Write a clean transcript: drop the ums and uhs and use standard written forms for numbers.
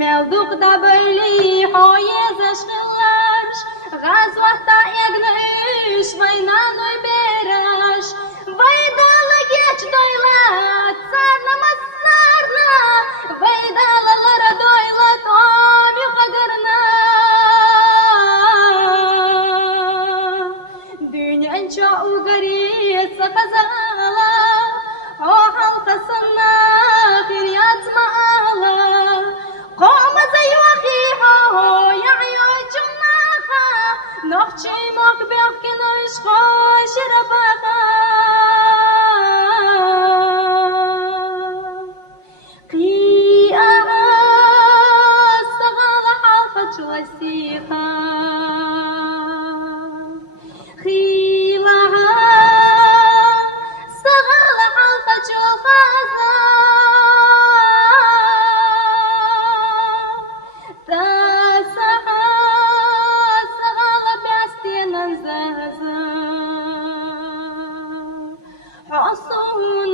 Melduk da böyle hayız aşkılarmış Gazvata egniş Vaynanuy beraş Vaydalı geç doylat Sarnamaz sarna Vaydalılara doylat Ami kagarna Dünyanca ugariyet sakazala O halkasına Firyat mağala قوم زي وخيها يعيو جناها نخشي موك بيحكي نوش خوش رباها قيئها استغال حلقة وسيخا خيلها استغال حلقة وخازا حصون